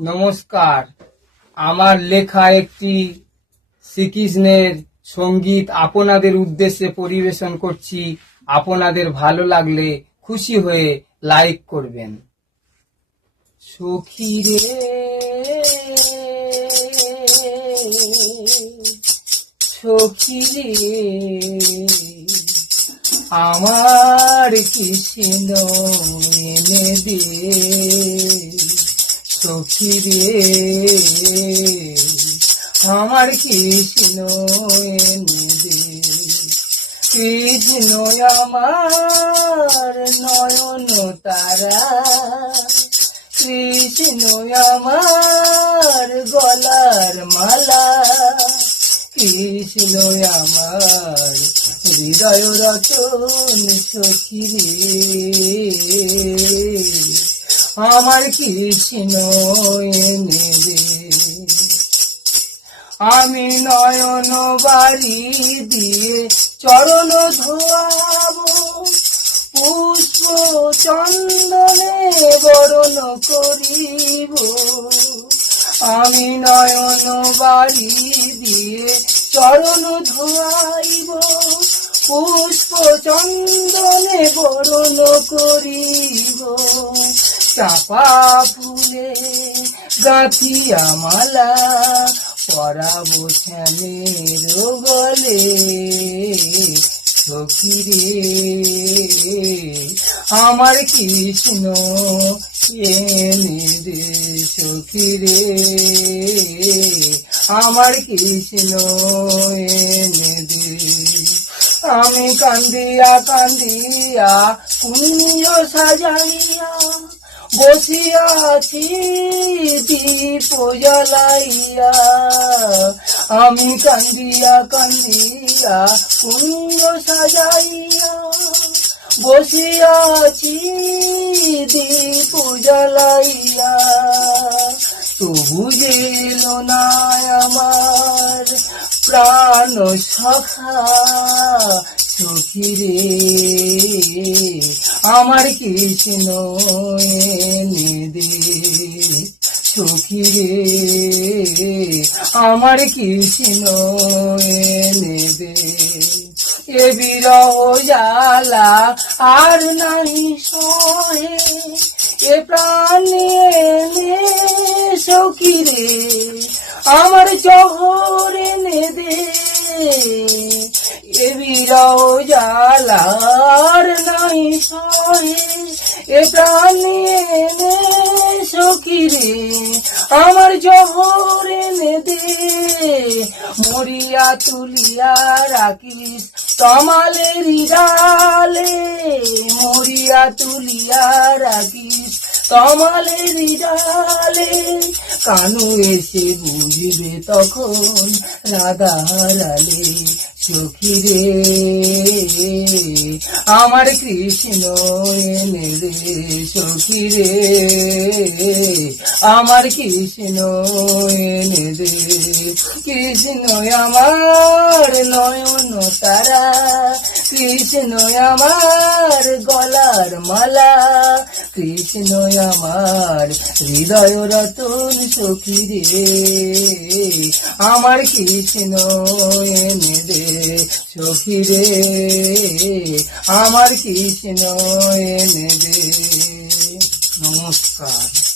নমস্কার। আমার লেখা একটি শ্রীকৃষ্ণের সংগীত আপনাদের উদ্দেশ্যে পরিবেশন করছি। আপনাদের ভালো লাগলে খুশি হয়ে লাইক করবেন। সখী রে সখী রে, আমার কৃষ্ণ এনে দে। সখী রে আমার কৃষ্ণ এনে কৃষ্ণ আমার নয়ন তারা কৃষ্ণ আমার গলার মালা কৃষ্ণ আমার হৃদয় রতন সখী আমার কৃষ্ণ এনে দে আমি নয়ন বাড়ি দিয়ে চরণ ধোয়াবো, পুষ্প চন্দনে বরণ করিব। আমি নয়ন বাড়ি দিয়ে চরণ ধোয়াইব, পুষ্প চন্দনে বরণ করিব। চাপা ফুলে গাথিয়া মালা পরাবো শ্যামের গলে। সখী রে, আমার কৃষ্ণ এনে দে সখিরে আমার কৃষ্ণ এনে দে। আমি কান্দিয়া কান্দিয়া কুঞ্জ সাজাইয়া বসিয়াছি দীপ জ্বালাইয়া। আমি কান্দিয়া কান্দিয়া কুঞ্জ সাজাইয়া বসিয়াছি দীপ জ্বালাইয়া। তবু গেল না আমার প্রাণ সখা সখী রে। আমার কৃষ্ণ এনে রে। আমার কৃষ্ণ এনে দে এ বিরহ আর নাই সহে এ প্রাণে সখী রে, আমার জহর এনে দে এ বিরহ এ প্রাণে আমার জহর এনে দে। মরিয়া তুলিয়া রাখিস তমালের ডালে মরিয়া তুলিয়া রাখিস তমালের ডালে কানু এসে বুঝবে তখন রাধা হারালে সখী রে। আমার কৃষ্ণ এনে দে সখী রে আমার কৃষ্ণ এনে দে কৃষ্ণ আমার নয়ন তারা। কৃষ্ণ আমার গলার মালা, কৃষ্ণ আমার হৃদয় রতন সখী রে। আমার কৃষ্ণ এনে দে সখী রে, আমার কৃষ্ণ এনে দে। নমস্কার।